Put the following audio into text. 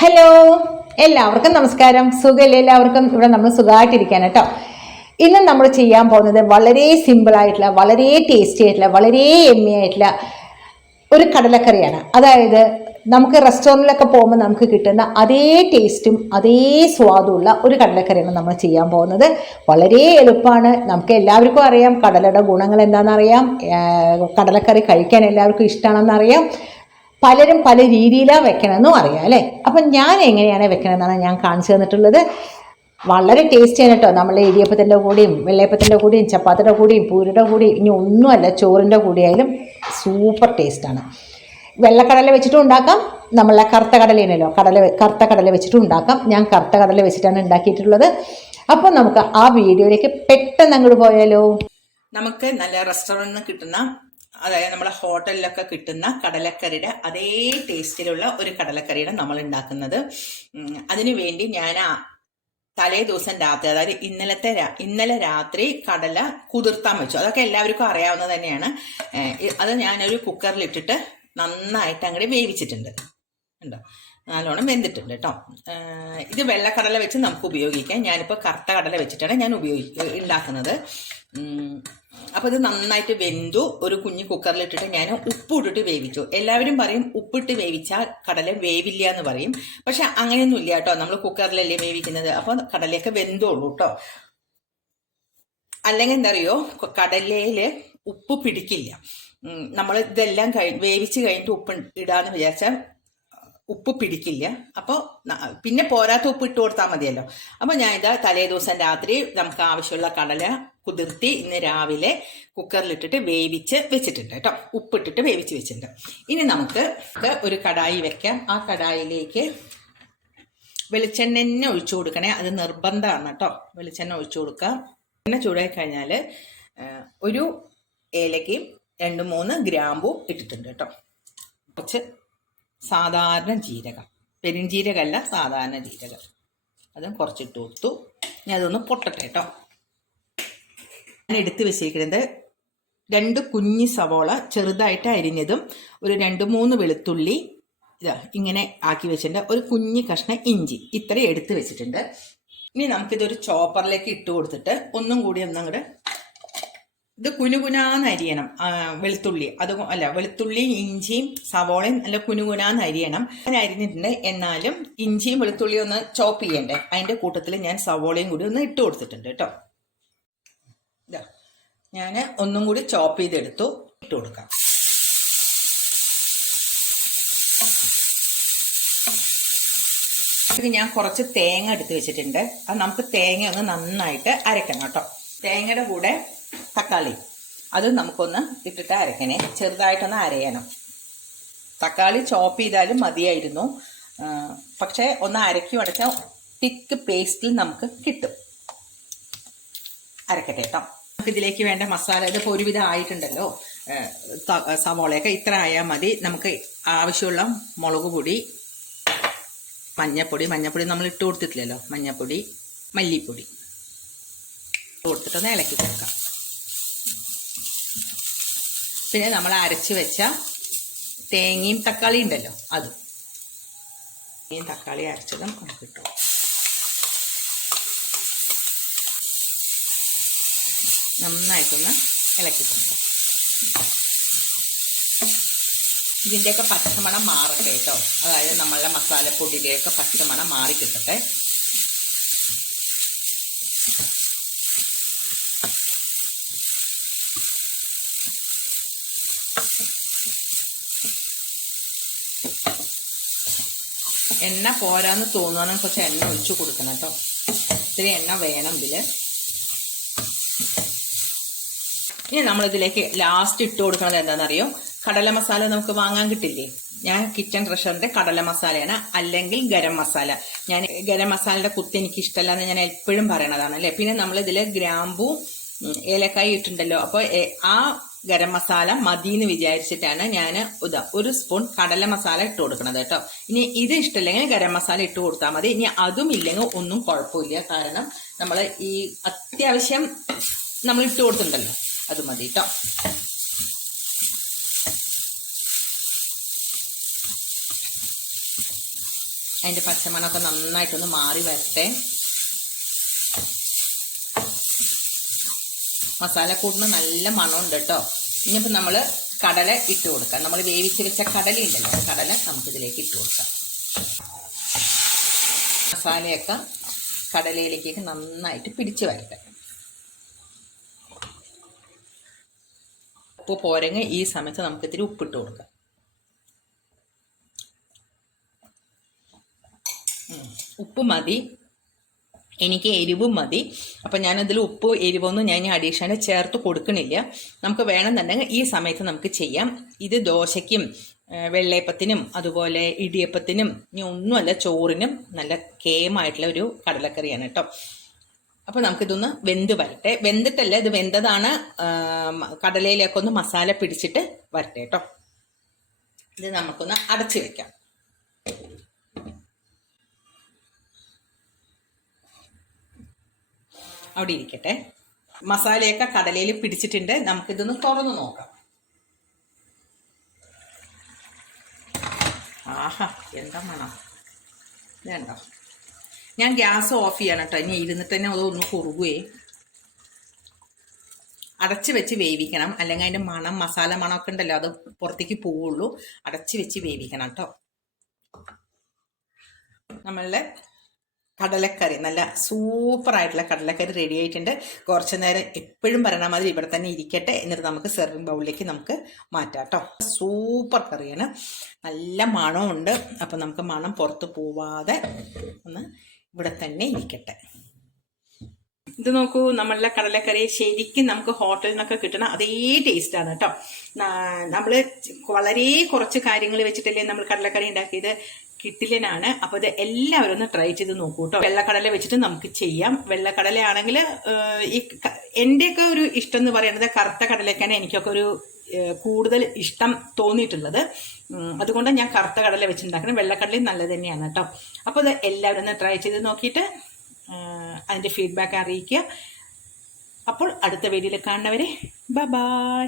Hello, എല്ലാവർക്കും നമസ്കാരം. സുഖമല്ലേ എല്ലാവർക്കും? ഇവിടെ നമ്മൾ സുഖമായിട്ടിരിക്കാൻ കേട്ടോ. ഇന്ന് നമ്മൾ ചെയ്യാൻ പോകുന്നത് വളരെ സിമ്പിളായിട്ടുള്ള, വളരെ ടേസ്റ്റി ആയിട്ടുള്ള, വളരെ എമ്മി ആയിട്ടുള്ള ഒരു കടലക്കറിയാണ്. അതായത് നമുക്ക് റെസ്റ്റോറൻറ്റിലൊക്കെ പോകുമ്പോൾ നമുക്ക് കിട്ടുന്ന അതേ ടേസ്റ്റും അതേ സ്വാദുമുള്ള ഒരു കടലക്കറിയാണ് നമ്മൾ ചെയ്യാൻ പോകുന്നത്. വളരെ എളുപ്പമാണ്. നമുക്ക് എല്ലാവർക്കും അറിയാം കടലയുടെ ഗുണങ്ങൾ എന്താണെന്നറിയാം. കടലക്കറി കഴിക്കാൻ എല്ലാവർക്കും ഇഷ്ടമാണെന്നറിയാം. പലരും പല രീതിയിലാണ് വെക്കണമെന്നും അറിയാം അല്ലേ. അപ്പം ഞാൻ എങ്ങനെയാണ് വെക്കണമെന്നാണ് ഞാൻ കാണിച്ചു തന്നിട്ടുള്ളത്. വളരെ ടേസ്റ്റിയാണ് കേട്ടോ. നമ്മളെ ഇടിയപ്പത്തിൻ്റെ കൂടെയും വെള്ളയപ്പത്തിൻ്റെ കൂടെയും ചപ്പാത്തിയുടെ കൂടെയും പൂരിയുടെ കൂടെയും ഇനി ഒന്നുമല്ല ചോറിൻ്റെ കൂടെയായാലും സൂപ്പർ ടേസ്റ്റാണ്. വെള്ളക്കടല വെച്ചിട്ടും ഉണ്ടാക്കാം, നമ്മളെ കറുത്ത കടലയാണല്ലോ, കറുത്ത കടല വെച്ചിട്ടും ഉണ്ടാക്കാം. ഞാൻ കറുത്ത കടല വെച്ചിട്ടാണ് ഉണ്ടാക്കിയിട്ടുള്ളത്. അപ്പോൾ നമുക്ക് ആ വീഡിയോയിലേക്ക് പെട്ടെന്ന് അങ്ങോട്ട് പോയാലോ. നമുക്ക് നല്ല റെസ്റ്റോറൻറ്റിൽ നിന്ന് കിട്ടുന്ന, അതായത് നമ്മളെ ഹോട്ടലിലൊക്കെ കിട്ടുന്ന കടലക്കറിയുടെ അതേ ടേസ്റ്റിലുള്ള ഒരു കടലക്കറിയാണ് നമ്മൾ ഉണ്ടാക്കുന്നത്. അതിനു വേണ്ടി ഞാൻ തലേ ദിവസം രാത്രി, അതായത് ഇന്നലെ രാത്രി കടല കുതിർത്താൻ വെച്ചു. അതൊക്കെ എല്ലാവർക്കും അറിയാവുന്നത് തന്നെയാണ്. അത് ഞാനൊരു കുക്കറിലിട്ടിട്ട് നന്നായിട്ട് അങ്ങോട്ട് വേവിച്ചിട്ടുണ്ട്. ഉണ്ടോ, നല്ലോണം വെന്തിട്ടുണ്ട് കേട്ടോ. ഇത് വെള്ളക്കടല വെച്ച് നമുക്ക് ഉപയോഗിക്കാം. ഞാനിപ്പോൾ കറുത്ത കടല വെച്ചിട്ടാണ് ഞാൻ ഉണ്ടാക്കുന്നത്. അപ്പോൾ ഇത് നന്നായിട്ട് വെന്തു. ഒരു കുഞ്ഞു കുക്കറിലിട്ടിട്ട് ഞാൻ ഉപ്പ് ഇട്ടിട്ട് വേവിച്ചു. എല്ലാവരും പറയും ഉപ്പിട്ട് വേവിച്ചാൽ കടല വേവില്ല എന്ന് പറയും. പക്ഷെ അങ്ങനെയൊന്നും ഇല്ല കേട്ടോ. നമ്മൾ കുക്കറിലല്ലേ വേവിക്കുന്നത്, അപ്പോൾ കടലയൊക്കെ വെന്തോളൂ കേട്ടോ. അല്ലെങ്കിൽ എന്താ അറിയോ, കടലയിൽ ഉപ്പ് പിടിക്കില്ല. നമ്മൾ ഇതെല്ലാം വേവിച്ച് കഴിഞ്ഞിട്ട് ഉപ്പ് ഇടാന്ന് വിചാരിച്ചാൽ ഉപ്പ് പിടിക്കില്ല. അപ്പോൾ പിന്നെ പോരാത്ത ഉപ്പ് ഇട്ട് കൊടുത്താൽ മതിയല്ലോ. അപ്പോൾ ഞാൻ ഇതാ തലേ ദിവസം രാത്രി നമുക്ക് ആവശ്യമുള്ള കടല കുതിർത്തി ഇന്ന് രാവിലെ കുക്കറിലിട്ടിട്ട് വേവിച്ച് വെച്ചിട്ടുണ്ട് കേട്ടോ. ഉപ്പിട്ടിട്ട് വേവിച്ച് വെച്ചിട്ടുണ്ട്. ഇനി നമുക്ക് ഒരു കടായി വെക്കാം. ആ കടായിലേക്ക് വെളിച്ചെണ്ണ തന്നെ ഒഴിച്ചു കൊടുക്കണേ, അത് നിർബന്ധമാണ് കേട്ടോ. വെളിച്ചെണ്ണ ഒഴിച്ചു കൊടുക്കാം. എണ്ണ ചൂടായി കഴിഞ്ഞാൽ ഒരു ഏലക്കയും 2-3 ഗ്രാമ്പും ഇട്ടിട്ടുണ്ട് കേട്ടോ. കുറച്ച് സാധാരണ ജീരകം, പെരുംജീരകമല്ല, സാധാരണ ജീരകം, അതും കുറച്ചിട്ട് കൊടുത്തു. ഇനി അതൊന്ന് പൊട്ടട്ടെ കേട്ടോ. ഞാൻ എടുത്ത് വെച്ചിരിക്കുന്നത് 2 കുഞ്ഞി സവോള ചെറുതായിട്ട് അരിഞ്ഞതും, ഒരു 2-3 വെളുത്തുള്ളി ഇതാ ഇങ്ങനെ ആക്കി വെച്ചിട്ടുണ്ട്, ഒരു കുഞ്ഞി കഷ്ണം ഇഞ്ചി, ഇത്രയും എടുത്ത് വെച്ചിട്ടുണ്ട്. ഇനി നമുക്കിതൊരു ചോപ്പറിലേക്ക് ഇട്ട് കൊടുത്തിട്ട് ഒന്നും കൂടി ഒന്നങ്ങോട്ട് ഇത് കുനുകുനാന്ന് അരിയണം. വെളുത്തുള്ളി വെളുത്തുള്ളിയും ഇഞ്ചിയും സവോളയും നല്ല കുനുകുനാന്ന് അരിയണം. ഞാൻ അരിഞ്ഞിട്ടുണ്ട്. എന്നാലും ഇഞ്ചിയും വെളുത്തുള്ളിയും ഒന്ന് ചോപ്പ് ചെയ്യണ്ടേ, അതിന്റെ കൂട്ടത്തിൽ ഞാൻ സവോളയും കൂടി ഒന്ന് ഇട്ട് കൊടുത്തിട്ടുണ്ട് കേട്ടോ. ഇതാ ഞാൻ ഒന്നും കൂടി ചോപ്പ് ചെയ്തെടുത്തു, ഇട്ട് കൊടുക്കാം. ഇത് ഞാൻ കുറച്ച് തേങ്ങ എടുത്ത് വെച്ചിട്ടുണ്ട്. അത് നമുക്ക് തേങ്ങ ഒന്ന് നന്നായിട്ട് അരക്കണം കേട്ടോ. തേങ്ങയുടെ കൂടെ തക്കാളി അത് നമുക്കൊന്ന് ഇട്ടിട്ട് അരക്കണേ, ചെറുതായിട്ടൊന്ന് അരയണം. തക്കാളി ചോപ്പ് ചെയ്താലും മതിയായിരുന്നു, പക്ഷെ ഒന്ന് അരക്കി അടച്ചാൽ തിക്ക് പേസ്റ്റിൽ നമുക്ക് കിട്ടും. അരക്കട്ടെ കേട്ടോ. നമുക്ക് ഇതിലേക്ക് വേണ്ട മസാല ഇതിപ്പോൾ ഒരുവിധം ആയിട്ടുണ്ടല്ലോ. സവോളയൊക്കെ ഇത്ര ആയാൽ മതി. നമുക്ക് ആവശ്യമുള്ള മുളക് പൊടി, മഞ്ഞപ്പൊടി നമ്മൾ ഇട്ട് കൊടുത്തിട്ടില്ലല്ലോ, മഞ്ഞപ്പൊടി, മല്ലിപ്പൊടി കൊടുത്തിട്ടൊന്ന് ഇളക്കി കൊടുക്കാം. പിന്നെ നമ്മൾ അരച്ച് വെച്ച തേങ്ങയും തക്കാളി ഉണ്ടല്ലോ, അതും തേങ്ങയും തക്കാളി അരച്ചതും നമുക്ക് ഇട്ടു. നന്നായിട്ടൊന്ന് ഇളക്കി കൊടുക്കാം. ഇതിൻ്റെയൊക്കെ പച്ചമണം മാറട്ടെ കേട്ടോ. അതായത് നമ്മളുടെ മസാലപ്പൊടിയുടെയൊക്കെ പച്ചമണം മാറി കിട്ടട്ടെ. എണ്ണ പോരാന്ന് തോന്നുവാണെങ്കിൽ കുറച്ച് എണ്ണ ഒഴിച്ചു കൊടുക്കണം കേട്ടോ. ഇത്തിരി എണ്ണ വേണം ഇതില്. ഇനി നമ്മളിതിലേക്ക് ലാസ്റ്റ് ഇട്ട് കൊടുക്കുന്നത് എന്താണെന്നറിയോ, കടല മസാല നമുക്ക് വാങ്ങാൻ കിട്ടില്ലേ. ഞാൻ കിച്ചൺ ട്രഷറിന്റെ കടല മസാലയാണ്, അല്ലെങ്കിൽ ഗരം മസാല. ഞാൻ ഗരം മസാലയുടെ കുത്ത് എനിക്ക് ഇഷ്ടമല്ല എന്ന് ഞാൻ എപ്പോഴും പറയണതാണ് അല്ലേ. പിന്നെ നമ്മളിതിൽ ഗ്രാമ്പൂ ഏലക്കായി ഇട്ടുണ്ടല്ലോ, അപ്പോൾ ആ ഗരം മസാല മതിന്ന് വിചാരിച്ചിട്ടാണ് ഞാൻ ഒരു സ്പൂൺ കടല മസാല ഇട്ട് കൊടുക്കണത് കേട്ടോ. ഇനി ഇത് ഇഷ്ടമില്ലെങ്കിൽ ഗരം മസാല ഇട്ട് കൊടുത്താൽ മതി. ഇനി അതും ഇല്ലെങ്കിൽ ഒന്നും കുഴപ്പമില്ല, കാരണം നമ്മൾ ഈ അത്യാവശ്യം നമ്മൾ ഇട്ട് കൊടുത്തിട്ടുണ്ടല്ലോ, അത് മതി കേട്ടോ. അതിൻ്റെ പച്ചമണമൊക്കെ നന്നായിട്ടൊന്ന് മാറി വരട്ടെ. മസാലക്കൂടിന് നല്ല മണമുണ്ട് കേട്ടോ. ഇനിയിപ്പോൾ നമ്മൾ കടല ഇട്ട് കൊടുക്കാം. നമ്മൾ വേവിച്ച് വെച്ച കടല ഉണ്ടല്ലോ, കടല നമുക്കിതിലേക്ക് ഇട്ട് കൊടുക്കാം. മസാലയൊക്കെ കടലയിലേക്ക് നന്നായിട്ട് പിടിച്ച് വരട്ടെ. ഉപ്പ് പോരെങ്കിൽ ഈ സമയത്ത് നമുക്ക് ഇത്തിരി ഉപ്പിട്ട് കൊടുക്കാം. ഉപ്പ് മതി, എനിക്ക് എരിവും മതി. അപ്പം ഞാനതിൽ ഉപ്പ് എരിവൊന്നും ഞാൻ അഡീഷണൽ ചേർത്ത് കൊടുക്കണില്ല. നമുക്ക് വേണമെന്നുണ്ടെങ്കിൽ ഈ സമയത്ത് നമുക്ക് ചെയ്യാം. ഇത് ദോശയ്ക്കും വെള്ളയപ്പത്തിനും അതുപോലെ ഇടിയപ്പത്തിനും ഇനി ഒന്നുമല്ല ചോറിനും നല്ല കേമായിട്ടുള്ള ഒരു കടലക്കറിയാണ് കേട്ടോ. അപ്പോൾ നമുക്കിതൊന്ന് വെന്ത് വരട്ടെ. വെന്തിട്ടല്ല, ഇത് വെന്തതാണ്. കടലയിലേക്കൊന്ന് മസാല പിടിച്ചിട്ട് വരട്ടെ കേട്ടോ. ഇത് നമുക്കൊന്ന് അടച്ചു വെക്കാം. അവിടെ ഇരിക്കട്ടെ. മസാലയൊക്കെ കടലയിൽ പിടിച്ചിട്ടുണ്ട്. നമുക്കിതൊന്ന് തുറന്നു നോക്കാം. ആഹാ, എന്താ മണം വേണ്ട. ഞാൻ ഗ്യാസ് ഓഫ് ചെയ്യണം കേട്ടോ. ഇനി ഇരുന്നിട്ട് തന്നെ അതൊന്ന് കുറുകുവേ. അടച്ച് വെച്ച് വേവിക്കണം, അല്ലെങ്കിൽ അതിൻ്റെ മണം, മസാല മണമൊക്കെ ഉണ്ടല്ലോ, അത് പുറത്തേക്ക് പോവുള്ളൂ. അടച്ച് വെച്ച് വേവിക്കണം കേട്ടോ. നമ്മളുടെ കടലക്കറി, നല്ല സൂപ്പറായിട്ടുള്ള കടലക്കറി റെഡി ആയിട്ടുണ്ട്. കുറച്ച് നേരം എപ്പോഴും പറയണ മാതിരി ഇവിടെ തന്നെ ഇരിക്കട്ടെ. എന്നിട്ട് നമുക്ക് സെർവിങ് ബൗളിലേക്ക് നമുക്ക് മാറ്റാം കേട്ടോ. സൂപ്പർ കറിയാണ്, നല്ല മണമുണ്ട്. അപ്പം നമുക്ക് മണം പുറത്ത് പോവാതെ ഒന്ന് ഇവിടെ തന്നെ ഇരിക്കട്ടെ. ഇത് നോക്കൂ, നമ്മളുടെ കടലക്കറി ശരിക്കും നമുക്ക് ഹോട്ടലിൽ നിന്നൊക്കെ കിട്ടണ അതേ ടേസ്റ്റാണ് കേട്ടോ. നമ്മൾ വളരെ കുറച്ച് കാര്യങ്ങൾ വെച്ചിട്ടല്ലേ നമ്മൾ കടലക്കറി ഉണ്ടാക്കിയത്. കിട്ടിലനാണ്. അപ്പോൾ ഇത് എല്ലാവരും ഒന്ന് ട്രൈ ചെയ്ത് നോക്കൂ കേട്ടോ. വെള്ളക്കടല വെച്ചിട്ട് നമുക്ക് ചെയ്യാം. വെള്ളക്കടല ആണെങ്കിൽ ഈ എൻ്റെയൊക്കെ ഒരു ഇഷ്ടം എന്ന് പറയുന്നത് കറുത്ത കടലയ്ക്കാണ് എനിക്കൊക്കെ ഒരു കൂടുതൽ ഇഷ്ടം തോന്നിയിട്ടുള്ളത്. അതുകൊണ്ട് ഞാൻ കറുത്ത കടല വെച്ചിട്ടുണ്ടാക്കണം. വെള്ളക്കടലയും നല്ലത് തന്നെയാണ് കേട്ടോ. അപ്പോൾ ഇത് എല്ലാവരും ഒന്ന് ട്രൈ ചെയ്ത് നോക്കിയിട്ട് അതിൻ്റെ ഫീഡ്ബാക്ക് അറിയിക്കുക. അപ്പോൾ അടുത്ത വീഡിയോയിൽ കാണുന്നവരെ ബൈ ബൈ.